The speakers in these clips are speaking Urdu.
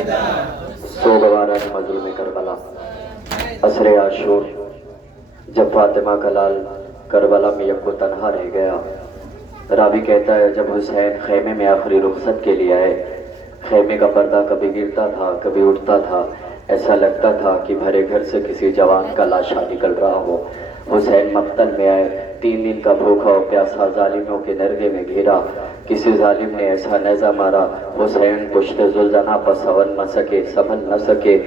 سوگوارہ مظلوم کربلا عصر عاشور جب فاطمہ کا لال کربلا میں یکو تنہا رہ گیا. راوی کہتا ہے جب حسین خیمے میں آخری رخصت کے لیے آئے، خیمے کا پردہ کبھی گرتا تھا کبھی اٹھتا تھا، ایسا لگتا تھا کہ بھرے گھر سے کسی جوان کا لاشا نکل رہا ہو. حسین مقتل میں آئے، 3 دن کا بھوکا و پیاسا ظالموں کے نرغے میں گھیرا. کسی ظالم نے ایسا نیزہ مارا، حسین پشت زلزنہ پر سنبھل نہ سکے،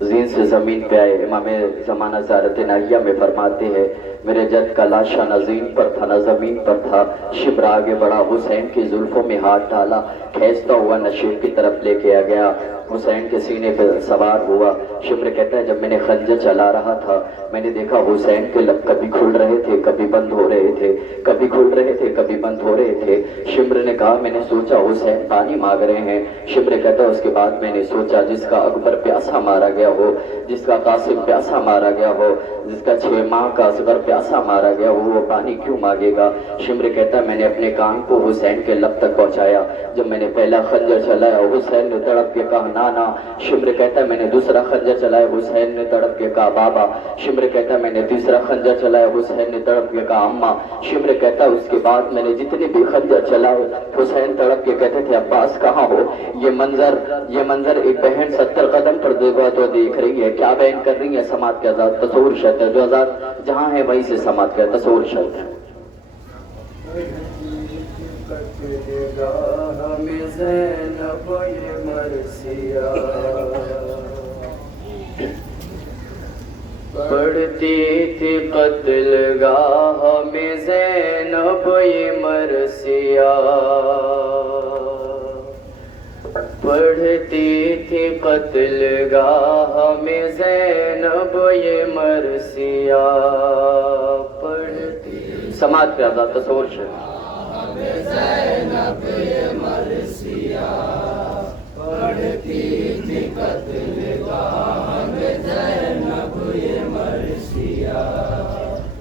زین سے زمین پہ آئے. امام زمانہ زیارت ناہیہ میں فرماتے ہیں میرے جد کا لاشا نہ زین پر تھا نہ زمین پر تھا. شبر آگے بڑھا، حسین کی زلفوں میں ہاتھ ڈالا، کھینچتا ہوا نشیب کی طرف لے کے گیا. حسین کے سینے پہ سوار ہوا. شبر کہتا ہے جب میں نے خنجر چلا رہا تھا میں نے دیکھا حسین کے لب کبھی کھل رہے تھے کبھی بند ہو رہے تھے، کبھی کھل رہے تھے کبھی بند ہو رہے تھے. شبر نے کہا میں نے سوچا حسین پانی مانگ رہے ہیں. شبر کہتا ہے اس کے بعد میں نے سوچا جس کا اکبر پیاسا مارا گیا ہو، جس کا قاسم پیاسا مارا گیا ہو، جس کا 6 ماہ کا اصغر پیاسا مارا گیا ہو، وہ پانی کیوں مانگے گا. شمر کہتا ہے میں نے اپنے کان کو حسین کے لب تک پہنچایا. جب میں نے پہلا خنجر چلایا حسین نے تڑپ کے کہا نانا. شمر کہتا ہے میں نے دوسرا خنجر چلایا حسین نے تڑپ کے کہا بابا. شمر کہتا ہے میں نے تیسرا خنجر چلایا حسین نے تڑپ کے کہا اماں. شمر کہتا ہے اس کے بعد میں نے جتنے بھی خنجر چلائے حسین تڑپ کے کہتے تھے عباس کہاں ہو. یہ منظر ایک بہن 70 قدم پر تو دیکھ رہی ہے. کیا بہن کر رہی ہے؟ سماعت کے آزاد تصور شرط ہے، جو آزاد جہاں ہے وہیں سے سماعت کا تصور شرط ہے. پڑھتی تھی قتل گاہ میں زینب یہ مرثیہ، پڑھتی تھی قتل گاہ میں زینب یہ مرثیہ، پڑھتی سماعت پہ آزاد تصور شرط زینب یہ مرثیہ، پڑھتی تھی قتل گاہ میں زینب یہ مرثیہ،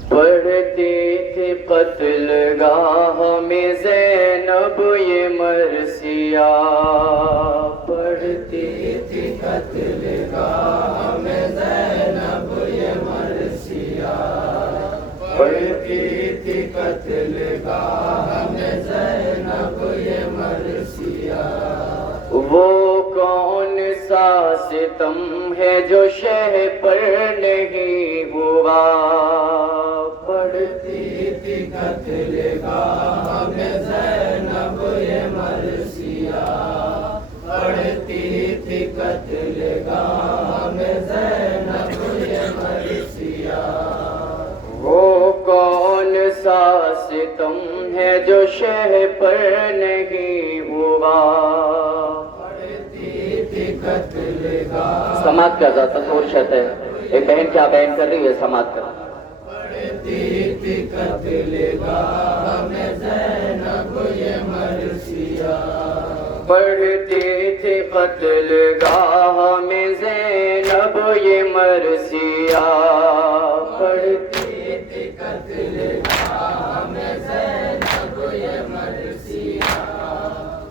پڑھتی تھی قتل گاہ میں زینب یہ مرثیہ، پڑھتی تھی قتل گاہ میں زینب یہ مرثیہ، پڑھتی تھی قتل گاہ میں زینب یہ مرثیہ. وہ کون سا ستم ہے جو شہ پر نہیں ہوا، پڑھتی تھی قتل گاہ میں زینب یہ مرثیہ، پڑھتی تھی قتل گاہ میں زینب یہ مرثیہ. وہ کون سا ستم ہے جو شہ پر نہیں ہوا، پڑھتی تھی قتل گاہ. سماعت کا آزاد تصور شرط ہے. ایک بہن کیا بیان کر رہی ہے؟ سماعت کا. پڑھتی تھی قتل گاہ میں زینب یہ مرثیہ، پڑھتی تھی قتل گاہ میں زینب یہ مرثیہ، پڑھتی تھی قتل گاہ میں زینب یہ مرثیہ،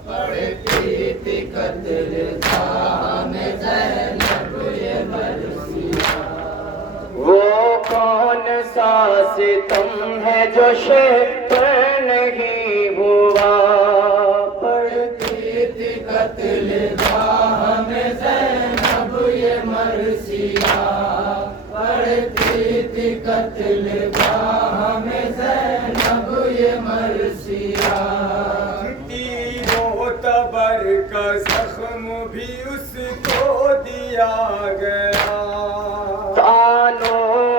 پڑھتی تھی قتل گاہ میں زینب یہ مرثیہ. وہ کون سا ستم ہے جو شہ پر نہیں ہوا، پڑھتی تھی قتل گاہ میں زینب یہ مرثیہ، پڑھتی تھی قتل گاہ میں زینب یہ مرثیہ. تیروں تبر کا زخم بھی اس کو دیا گیا،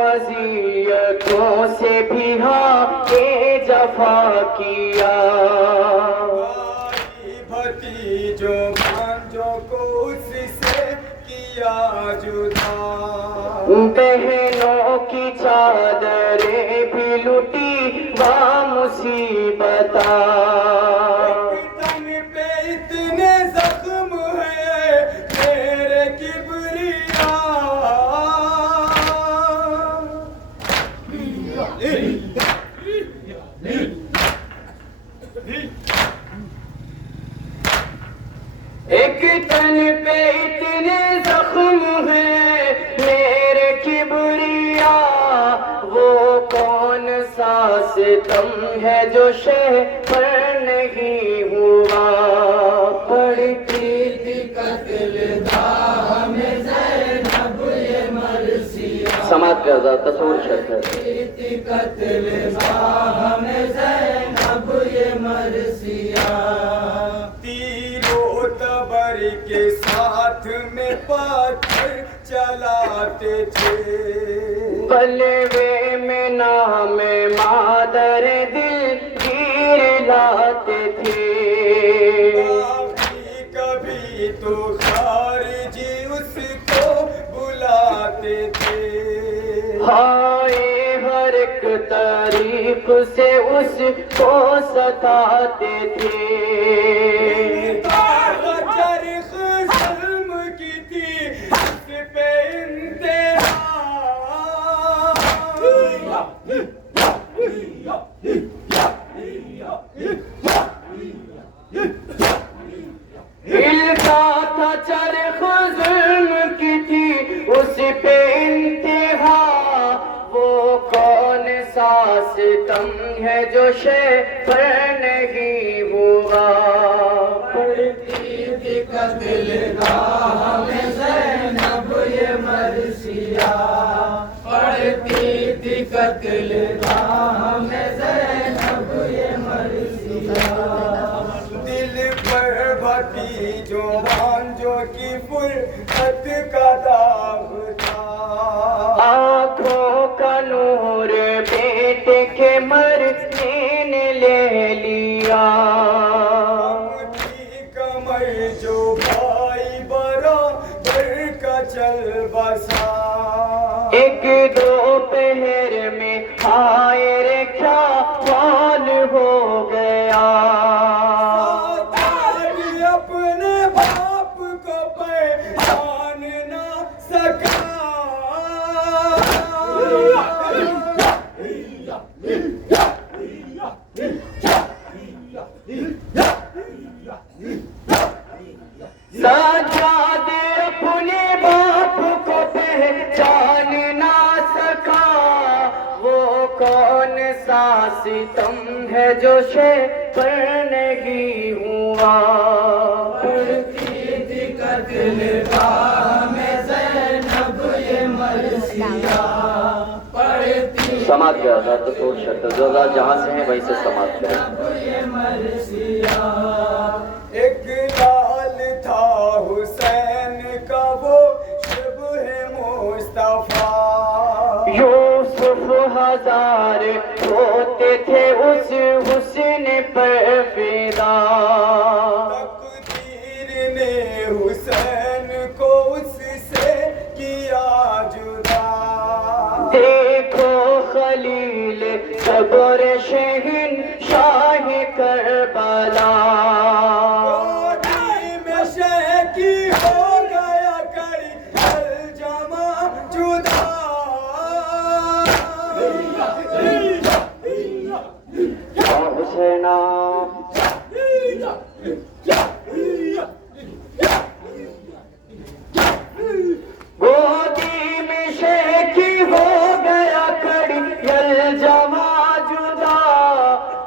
اذیتوں سے بھی ہاں کے جفا کیا، بھائی بھتیجوں بھانجوں کو اس سے کیا جدا، بہنوں کی چادریں بھی لٹی بامصیبتاں، تن پہ اتنے زخم ہے میرے کبریا، ایک ایک تن پہ اتنے زخم ہیں میرے کبریا، وہ کون سا ستم ہے جو شہ پر نہیں ہوا؟ پڑھتی تھی قتل گاہ میں زینب یہ مرثیہ، سماعت کا آزاد تصور شرط ہے. تھی قتل گاہ میں زینب یہ مرثیہ، تیر و تبر کے ساتھ میں پتھر چلاتے تھے، بلوے میں نام مادر دل گیر لاتے تھے، باقی کبھی تو خارجی اس کو بلاتے تھے، ہائے ہر ایک طریق سے اس کو ستاتے تھے، چرخ ظلم کی تھی اس پہ انتہا، ہلتا تھا چرخ ظلم کی تھی اس پہ انتہا، وہ کون سا ستم ہے جو شہ پر نہیں ہوا؟ پڑھتی تھی قتل گاہ میں زینب یہ مرثیہ، پڑھتی تھی قتل گاہ میں زینب یہ مرثیہ، دل پر بھتیجوں بھانجوں کی فرقت کا داغ تھا، آنکھوں کا نور بیٹے کے مرنے نے لے لیا، کی کمر جو بھائی برابر کا چل بسا، ایک دو پہر میں ہائے رے کیا حال ہو گیا، آج اپنے باپ کو پہچان نہ سکا، سجاد اپنے باپ کو پہچان نہ سکا، وہ کون سا ستم ہے جو شہ پر نہیں ہوا؟ پڑھتی تھی قتل گاہ میں زینب یہ مرثیہ، پڑھتی سماعت کا آزاد تصور شرط ہے. جو ذات جہاں سے ہیں وہیں سے سماعت کریں. یہ مرثیہ، ایک لال تھا حسین کا وہ شبہ مصطفیٰ، یوسف ہزار ہوتے تھے اس حسن پر فدا، تقدیر نے حسین کو اس سے کیا جدا، دیکھو خلیل صبر شہن شاہ کربلا، گودی میں شیخی ہو گیا کری الجمع جدا، یا حسینہ گودی میں شیخی ہو گیا کڑی الجمع جدا،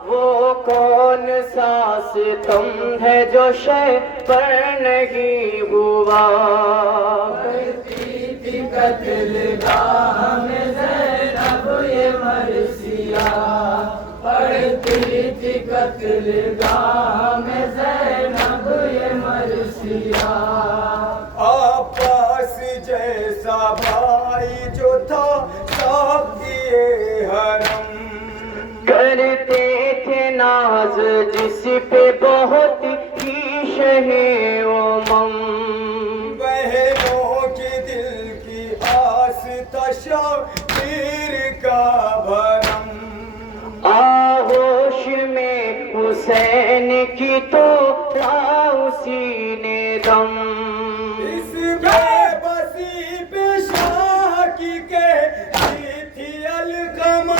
وہ کون سا ستم ہے جو شہ پر نہیں ہوا؟ پڑھتی تھی قتل گاہ میں زینب یہ مرثیہ، پڑھتی تھی قتل گاہ میں زینب یہ مرثیہ، آپاس جیسا بھائی جو تھا ساقیے حرم، کرتے تھے ناز جس پہ بہت ہی شہ امم، بہنوں کے دل کی آس تشبیر کا بھرم، آغوش میں حسین کی تو اسی نے دم، اس بے بسی پہ شاہ کی کہتی تھی القمہ،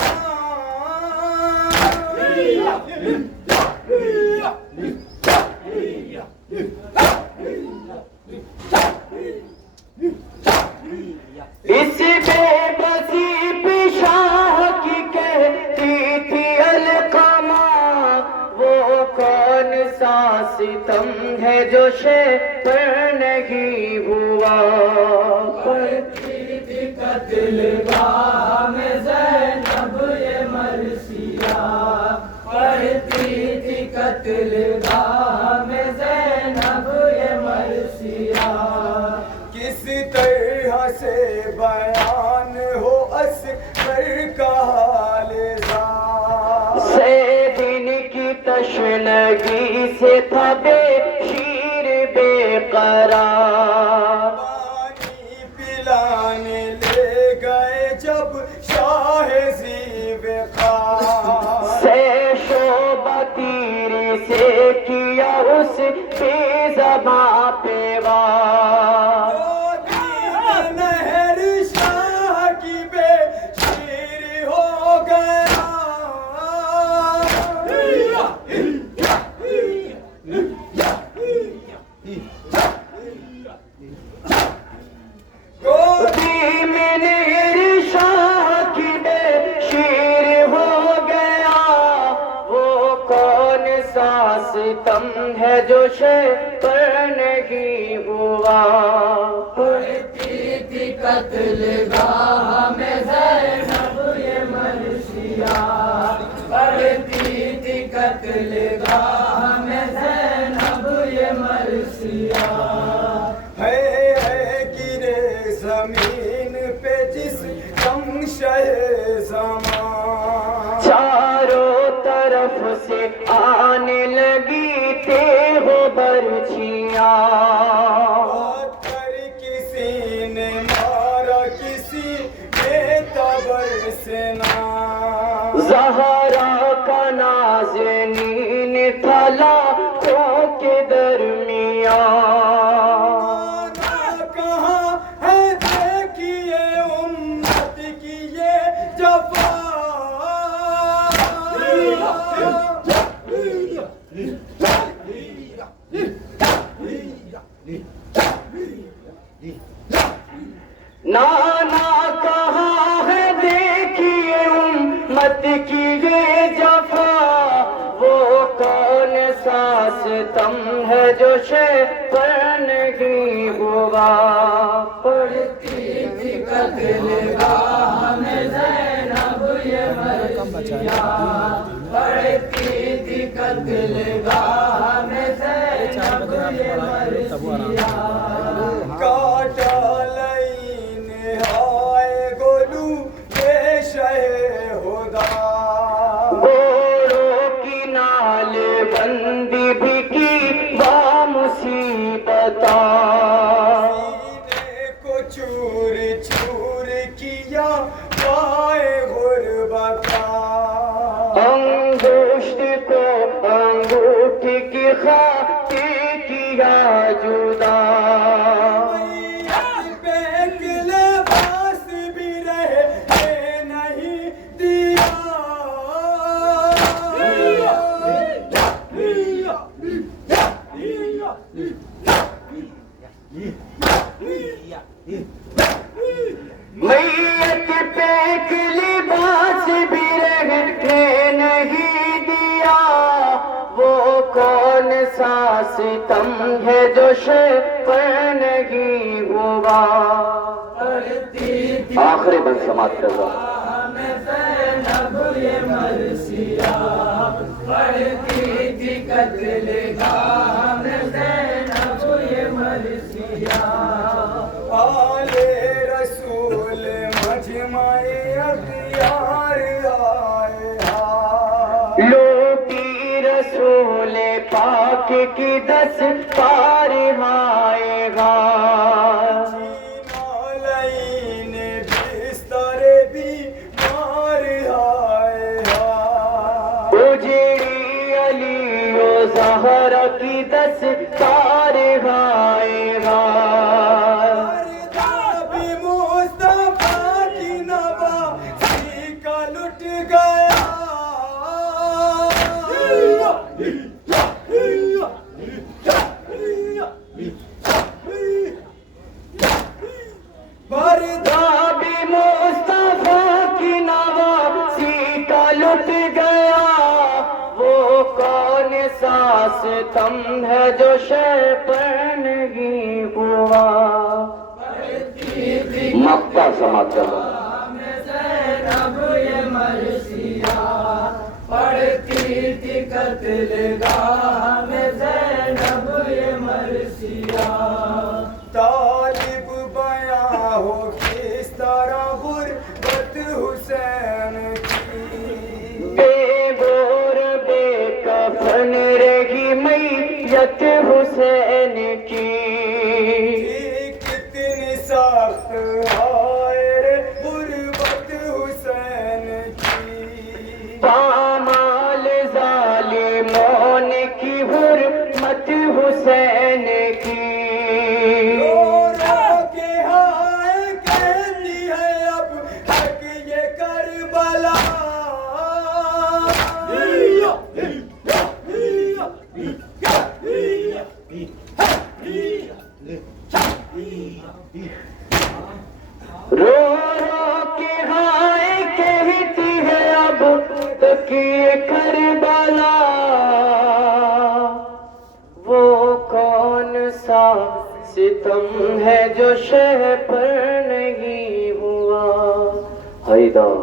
ہے جو شے پر نہیں ہوا. پڑھتی تھی قتل گاہ میں زینب یہ مرثیہ، پڑھتی تھی قتل گاہ میں زینب یہ مرثیہ. کس طرح سے بیان ہو اصغر کا حال ذات، سے دن کی تشنگی سے تھا بے شیر بے قرار. پانی پلانے لے گئے جب شاہ ذیوقار، سے شعبہ تیری سے کیا اس پہ زباں پہ وار. نہر شاہ کی بے شیر ہو گیا. گودی میں نہر شاہ کی بے شیر ہو گیا. وہ کون سا ستم ہے جو شے پر نہیں ہوا. پڑھتی تھی قتل گاہ میں زینب یہ مرثیہ، پڑھتی تھی قتل گاہ میں زینب یہ مرثیہ. ہے گرے زمین پہ جس کم شہ زمان، چاروں طرف سے آنے لگی تیغ و برچھیاں. پتھر کسی نے مارا کسی نے تبر سے نام، زہرا کا نازنین تھا لاکھوں کے درمیان. کہاں ہے دیکھیے امت کی یہ جفا. نانا کہاں ہے دیکھیے امت کی یہ جفا. وہ کون سا ستم ہے جو شے پر نہیں ہوا. پڑھتی تھی قتل گاہ میں زینب یہ مرثیہ، پڑھتی تھی قتل گاہ میں زینب یہ مرثیہ. کاٹا لین ہائے گولو بے شہ خدا، گوڑوں کی نال بندی بھی کی بامصیبتاں. سینے کو چور چور کیا پائے غربتا. انگشت کو انگوٹھی کی خاطر کیا جدا. بیک لباس بھی رہے نہیں دیا. میت پہ ایک لباس بھی رہنے نہیں دیا. وہ کون سا ستم ہے جو شے پر نہیں ہوا. آخری بند سماعت کر رہا میں زینب یہ مرثیہ، پڑھتی تھی قتل گاہ میں زینب یہ مرثیہ. آل رسول مجمع اختیار آئے ہاں، لوٹی رسول پاک کی دس پار ہائے گا. لین بستر بھی مار آئے ہاں. اجڑی علی و زہرا کی دس پار ہائے گا. بھی مصطفیٰ کی نواسی کا لٹ گیا. بردا بھی مصطفیٰ کی نواسی کا لٹ گیا. وہ کون سا ستم ہے جو شے مقطع سماعت کر لوں. زینب یہ مرثیہ پڑھتی تھی قتل گاہ میں زینب یہ مرثیہ. طالب بیاں ہو کس طرح غربت حسین کی. بے گور بے کفن رہی میت حسین کی. کتنی سخت ہائے رے غربت حسین کی. پامال ظالمون کی حرمت حسین کی. رو رو کے ہائے کہتی ہے اب حق یہ کربلا. رو رو کے ہائے کہتی ہے اب تک یہ کربلا. وہ کون سا ستم ہے جو شہ پر نہیں ہوا. حیدر